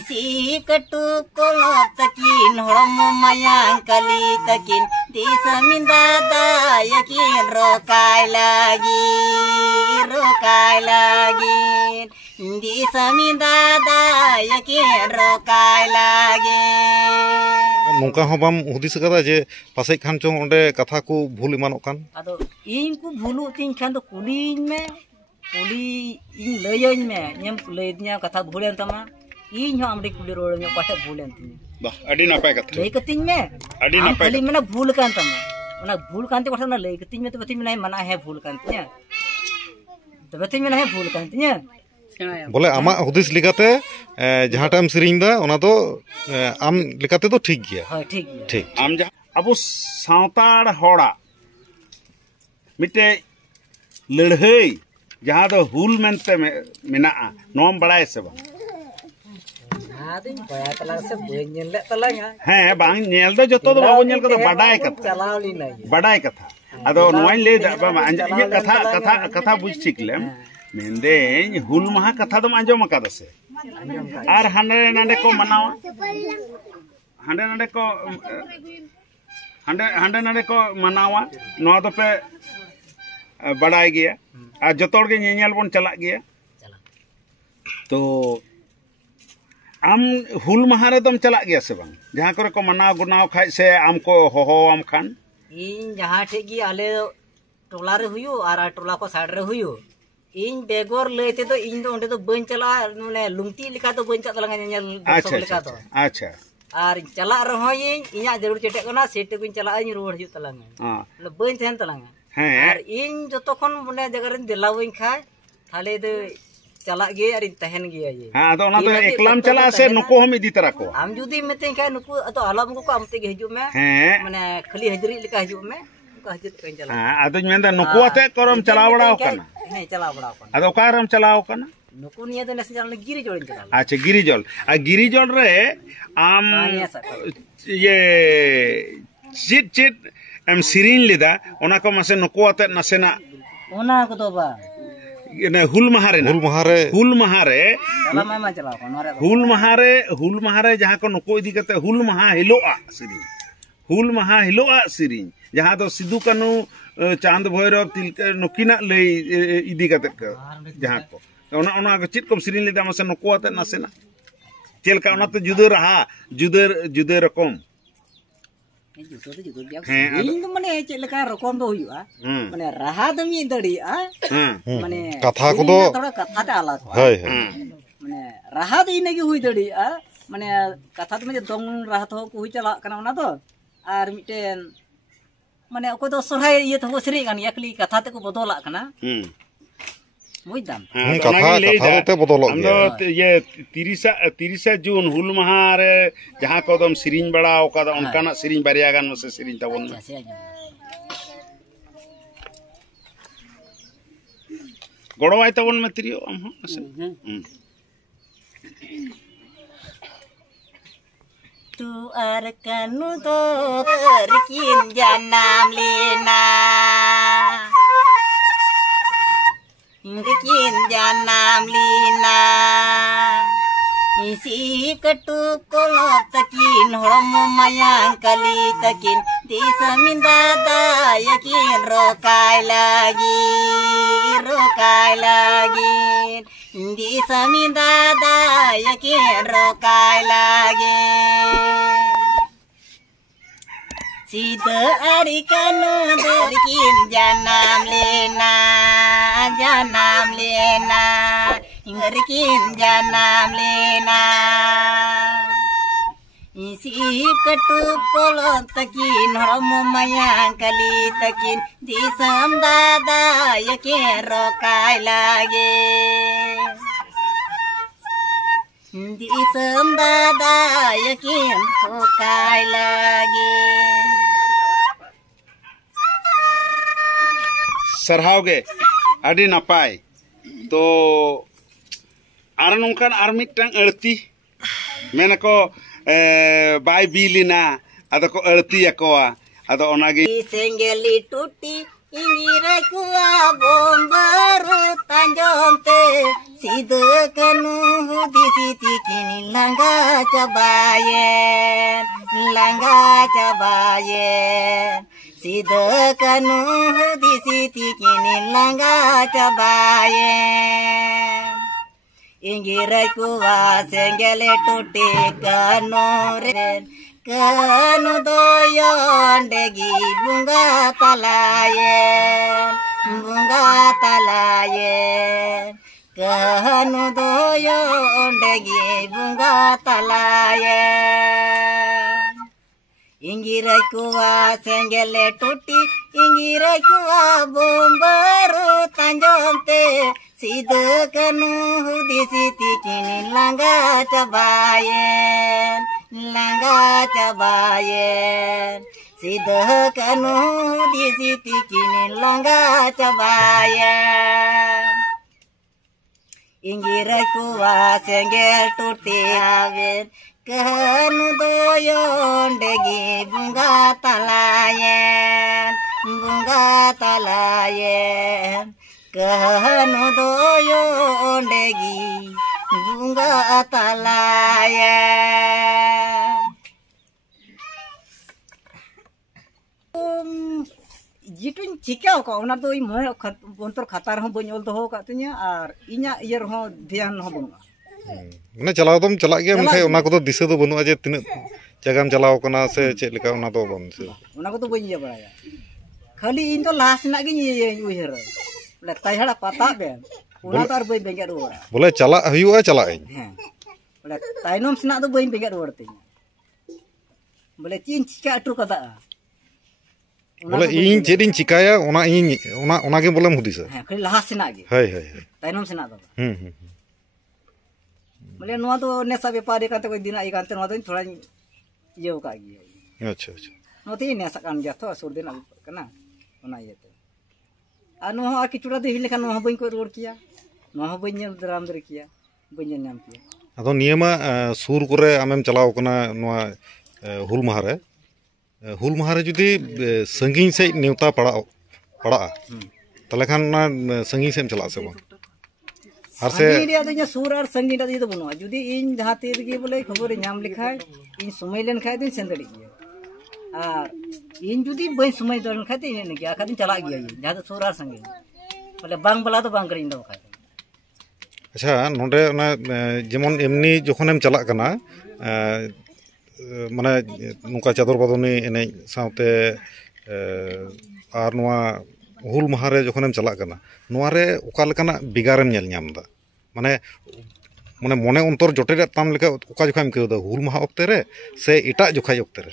isi ketu kolok takin holomo mayang kali takin disa minda yakin rokai lagi disa minda yakin rokai lagi. nongka hon bam hudis kada je pasai khan chong onde katha ku bhul emanok kan ado ᱤᱧ ᱠᱩ ᱵᱷᱩᱞᱩ ᱛᱤᱧ ᱠᱷᱟᱱ ᱫᱚ ᱠᱩᱞᱤᱧ ᱢᱮ ᱤᱧ ᱞᱟᱹᱭᱟᱹᱧ ᱢᱮ ᱤᱧᱮᱢ ᱞᱟᱹᱭᱫᱤᱧᱟ ᱠᱟᱛᱷᱟ ᱵᱷᱩᱞᱮᱱ ᱛᱟᱢᱟ ᱤᱧ ᱦᱚᱸ ᱟᱢᱨᱮ ᱠᱩᱞᱤ ᱨᱚᱲᱟᱹᱧ ᱚᱠᱟᱴᱟᱜ ᱵᱷᱩᱞᱮᱱ ᱛᱤᱧᱟ ᱵᱟᱦ ᱟᱹᱰᱤ ᱱᱟᱯᱟᱭ ᱠᱟᱛᱷᱟ ᱞᱟᱹᱭ ᱠᱟᱹᱛᱤᱧ ᱢᱮ ᱟᱹᱰᱤ ᱱᱟᱯᱟᱭ ᱠᱷᱟᱹᱞᱤ ᱢᱮᱱᱟ ᱵᱷᱩᱞ ᱠᱟᱱ ᱛᱟᱢᱟ ᱚᱱᱟ ᱵᱷᱩᱞ ᱠᱟᱱ ᱛᱮ ᱚᱱᱟ ᱞᱟᱹᱭ ᱠᱟᱹᱛᱤᱧ ᱢᱮ ᱛᱚᱵᱮ ᱛᱤᱧ ᱢᱮᱱᱟ ᱢᱟᱱᱟ ᱦᱮᱸ ᱵᱷᱩᱞ ᱠᱟᱱ ᱛᱤᱧᱟ ᱛᱚᱵᱮ ᱛᱤᱧ ᱢᱮᱱᱟ ᱦᱮᱸ ᱵᱷᱩᱞ ᱠᱟᱱ ᱛᱤᱧᱟ बोले आमा हुदिस लिगाते जहां टाइम सिरिंग दा ओना दो आम लिगाते तो ठीक गया हां ठीक गया ठीक आम जहां अबो सावतार होड़ा मिटे लड़हई जहां दो हुल मेनते मेना नोम बड़ाय से बा आदिन बया तला से बेनेल ले तलांगा हैं बांग नेल दो जतो दो बाबू नेल को बड़ाय कथा चलावली नहीं बड़ाय कथा अदो नोइन ले ये कथा बुझ ठीक ले मेंदेन हुल महा कथा दम आंजम अकादा से आर हांडे नांडे को मनावा हांडे नांडे को मनावा नो दो पे बड़ाय गया और जतोड़ के नेल बन चला गया तो आम हुल महा रे दम चला गया से बांग जहां करे को मनाव गुनाव खाय से आम को होहो आम खान इन जहां ठेगी आले टोला रे हुयो आर टोला को साइड रे हुयो इन बेगोर लेते तो इन तो ओंडे तो बन चला माने लुंगती लिखा तो बन चला नेल दर्शक लिखा तो अच्छा आर चला रहो इना जरूर चेटे कना सेटे को चला इन रोड हियो तलांगा हां बन थेन तलांगा हैं आर इन जतो खन माने जगह रे दिलावइन खाय थाले दो चला गे आर तहन गे ये हां तो ओना तो एकलाम चला से नुको हम इदी तरह को आम जुदी मेते खाय नुको तो आलम को आमते गे हिजु में हैं माने खाली हजरी लिखा हिजु में का हजरी कन चला हां आदो मेंदा नुको अते करम चला बड़ाव कना नहीं चला बड़ाव कना आदो कारम चलाव कना नुको निया तो नेस जान गिरी जोड़न चला अच्छा गिरिजल आ गिरिजल रे आम ये चिट एम सिरिन लेदा ओना को मासे नुको अते नसेना ओना को तो बा ने हुल महारे चला मा चला कोनरे हुल महारे जहां को नुको इदी कते हुल महा हिलोआ सिरिन जहां तो सिद्धू कानू चांद भैरव तिलका नुकिना लई इदी कते जहां को ओना को चित कम सिरिन लेदा मासे नुको अते नसेना चेलका ओना तो जुदे रकम जुतो तो जुतो दिया इन तो माने चेलका रकम दो हुआ माने रहा तो मी दड़िया माने कथा को दो थोड़ा कथा ता आला हाय माने रहा तो इने की हुई दड़िया माने कथा तो में दंग रहा तो को हुई चला कना ओना तो आर मिटेन माने ओको तो सोहाय ये तो सरी कान एकली कथा ते को बदला कना बुझदाम कथा ते बदलक गया ये 30 जून हुल महा रे जहां को दम सिरिन बड़ा ओका दा उनकाना सिरिन बारिया गान मसे सिरिन तबन गड़वाय तबन में तिरियो हम तू आर कानू तो रकिन जानम लेना इंगकिन जानम लेना इसी कटु कोलो तकिन हड़म मायांग कली तकिन दिसा मिंदा याकिन रोकाय लगी दिसा मिंदा याकिन रोकाय लगी सीधा अरिकानो दरकिन जानम लेना इंगरकिन जानम लेना इसी कटु कोलो तकिन हड़म मायांग कली तकिन दिसम दादा यकिन रोकाय लगे दिसम दादा यकिन रोकाय लगे सरहावगे आदि नापाय तो आर नोंकान आर मिटटांग अड़ती मेनको बाय बिलिना आदो को अड़ती याकोआ आदो ओनागी सेंगेली टूटी Ingira kuwa bombaru tanjong te Sida kanu di siti kini langga cabayen Sida kanu di siti kini langga cabayen Ingira kuwa senggele tuti kanoren Kanu doyon degi bunga talayen Kanu doyon degi bunga talayen Ingirai kuwa senggele tuti Ingirai kuwa bombaru tanjong te Sida kanu di siti kini langga cabayen Sida kanu di siti kini langga cabayen Ingirai kuwa senggel tuti awin Kanu doyon degi bunga talayen Kanu doyon degi bunga talayen Jituin cikau kok ona do imo bontor khatar ho bonyol do katanya ar inya iyer ho dhyan ho bonu মানে চালাও দম চালাক গিয়া মেনখাই ওনা কত দিশে তো বনুয়া যে তিনা জায়গাম চালাও কনা সে চেক লেকা ওনা তো বন সে ona ko to boi iya baraya khali in to las na gi uher le taihara pata be ona to ar boi benga do ora বলে চালা হইউয়া চালা আইন he le tainom sna do boi benga do tinya bole chin chika atu kada বলে in যেদিন চিকায়া ওনা in ওনাকে বলেম হুদিসা he khali las na gi high high tainom sna do hmm hmm bole noa do nesa bepare kante ko dina i kante noa do thoda iyo ka gi আচ্ছা আচ্ছা noa ti nesa kan jatho sur din agu kana ona iete anu ho kichura de hile kan no bain ko ror kiya no bain nyam dram der kiya bain nyam kiya আদো নিয়মা সুর করে আমেম চালাও কনা নোয়া হুল মাহারে যদি সঙ্গিং সে নেওতা পড়া তাহলে খান না সঙ্গিং সেম চালা সে আর সে sangi dia sur ar sangi dia do bono judi in jahate ge bole khobor nyam likhai in sumai len khai din sendali kiya ar in judi bain sumai dolen khai din ne kiya khadin chala giya jahate sur ar sangi bole bang bala do bang krin do khai আচ্ছা নোডে না যেমন এমনি যখন M চালাক কানা মানে নুকা চাদর বাদনী এনে সাথে আর নোয়া হুল মাহারে যখন এম চালাক কানা নোয়ারে ওকা লেকানা বিগারেম নেল ñamda মানে মানে মনে অন্তর জটের তাম লেকা ওকা যখন এম কেউদা হুল মাহা অক্তে রে সে এটা যখাই অক্তে রে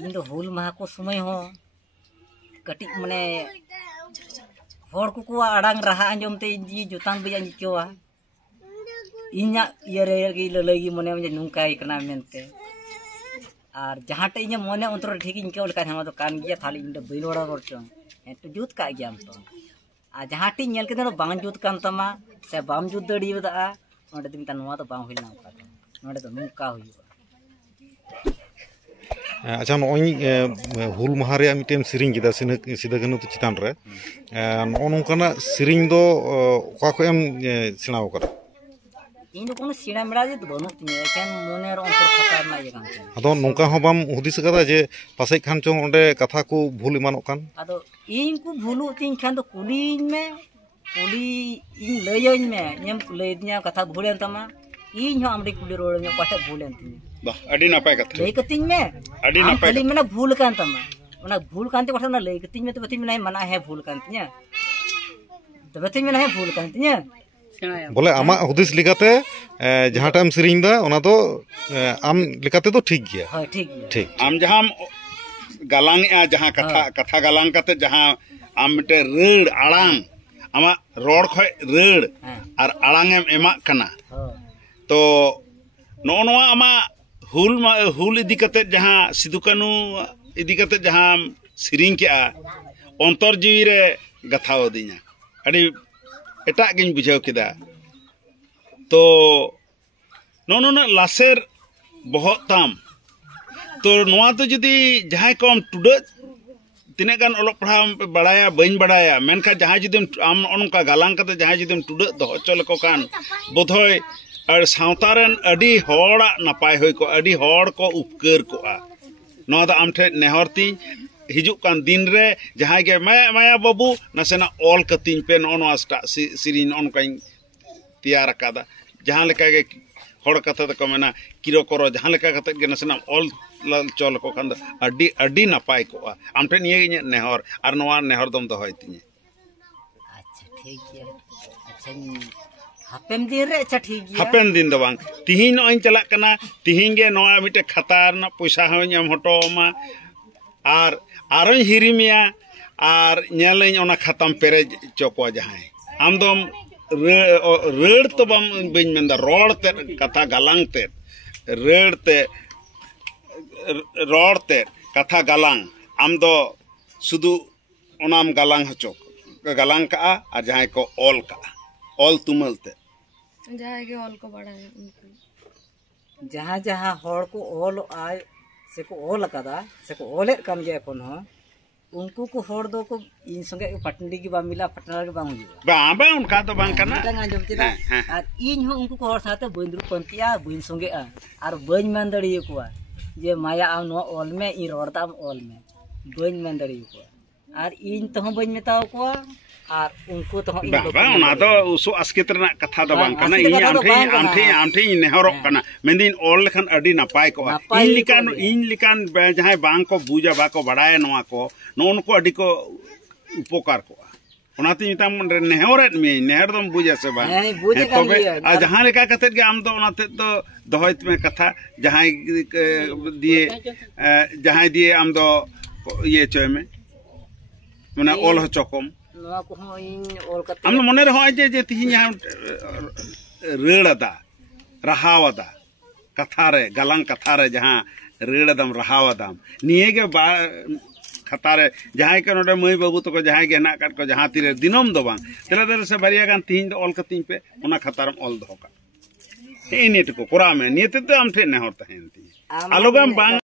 in do hul maha ko sumai ho kati mane hor ku ku adang raha anjom te ji jutang be anji kyoa inya yere gi lelagi mone mane nungkai kana mente ar jahate inya mone ontor thik in kyo leka hama do kan giya thali in do bilora gorchong to jut ka gyam to a jahate nyel ke do bang jut kan tama se bam jut dadi da onde dim tan noa do bang hoilna ka onde do nungka hoyu আচ্ছা নয় হুল মাহারে মিটেম সিরিং কিদা সিদা কানু তো চিতান রে নংকানা সিরিং দো ওকা কো M সিনাও করা in do kono sina mera je do bonu tinya ken moner ontor khatar na ye kan আদো নংকা হবাম হুদিস কাদা যে পাসে খান চং ওন্ডে কথা কো ভুল ইমানক কান ado in ku bhulu tin khan do kulin me kuli in leyoin me nyam kulai nya katha bhulen tama in ho amri kuli rol nya pata bhulen tinya bah adi napai katha lei kating me adi napai kali mena bhul kan tama ona bhul kan te patha na lei kating me to batin mena mana hai bhul kan tinya to batin mena hai bhul kan tinya বলে আমা হুদিস লিগাতে যাহাটাম সিরিং দা ওনা তো আম লিগাতে তো ঠিক গিয়া hoy thik gaya ঠিক am jaham galang a jaha katha galang kate jaha am mite reur alang ama rod khoi reur ar alang em emak kana ho to noa ama hul idi kate jaha sidukanu idi kate jaha siring ke a ontor jiwi re gathao dinya adi eta giñ bujhaw kida to nono laser bohot tam to noa to jodi jahay kom tuda तीना गान ओलो पढ़ा बड़ाया बन बड़ाया मेनखा जहाँ जुदीम आम उनका गालांग कते जहाँ जुदीम टुडे दो चल को कान बोधोय और सावतारन अडी होड़ा नपाय होय को अडी होड़ को उपकर को आ नोदा दा आमठे नेहरती हिजुक कान दिन रे जहाँ के माया बाबू नसेना ऑल कतिन पे नो आस्टा सिरिन उनका तैयार कादा जहाँ लेका के होड़ कथा तो मेना किरो करो जहाँ लेका कते के नसेना ऑल चल को कान अडी अडी नपाय को आ आमठे निये नेहर और नोआ नेहर दम दो होय तिने। अच्छा ठीक है। अच्छा हापेन दिन रे अच्छा ठीक है। हापेन दिन दो बांग तिहिन ओइन चला कना तिहिन गे नोआ मिटे खतार ना पैसा होय एम हटोमा और आरों हिरिमिया और नेलें ओना खतम पेरेज चोको जहाँ आम दम रेड़ तो बम बन मेंदा रोड ते कथा गालांग ते रेड़ ते रोड ते कथा गालांग आम दो सुदु ओनाम गालांग हचो गालांग का और जहाँ को ऑल का ऑल तुमल ते जहाँ के ऑल को बड़ा है उनको जहाँ जहाँ होड़ को ऑल आय से को ऑल कदा से को ऑले कम गया कोन हो उनको को होड़ दो को इन संगे पटंडी की बा मिला पटना के बा हुई बा उनका तो बांग करना तंगा जम चिदा और इन हो उनको को होड़ साथे बंदरु पंतिया बइन संगे और बइन मन दड़ी को जे माया आम नो ऑल में इन रोड़ता आम ऑल में बइन मन दड़ी को और इन तो बइन मेताव को और उनको तो बाबा उना तो उसो अस्कित रना कथा दो बांग करना इन आमठे नेहरक कना मेंदिन ऑल लेखन अडी नपाय को इन लिकान जहां बांग को बुजा बा को बड़ाय नवा को नो उनको अडी को उपकार को ओनाते मिताम नेहरत में नेहर दम बुझा से बा तबे आ जहां लेका कते के आम दो ओनाते तो दोहत में कथा जहां दिए आम दो ये चोय में माने ऑल हो चोकम हम मने रहो जे तिहिन रेड़दा रहावदा कथा रे गालांग कथा रे जहां रेड़दम रहावदम निये के कथा रे जहां के नोडे मई बाबू तो को जहां के ना काट को जहां तीरे दिनम दो बांग तेला दर से बारिया गान तिहिन दो ऑल कतिन पे ओना खतारम ऑल दो का ए नेट को कोरा में नियत तो हम ठे ने होता है आलोगम बांग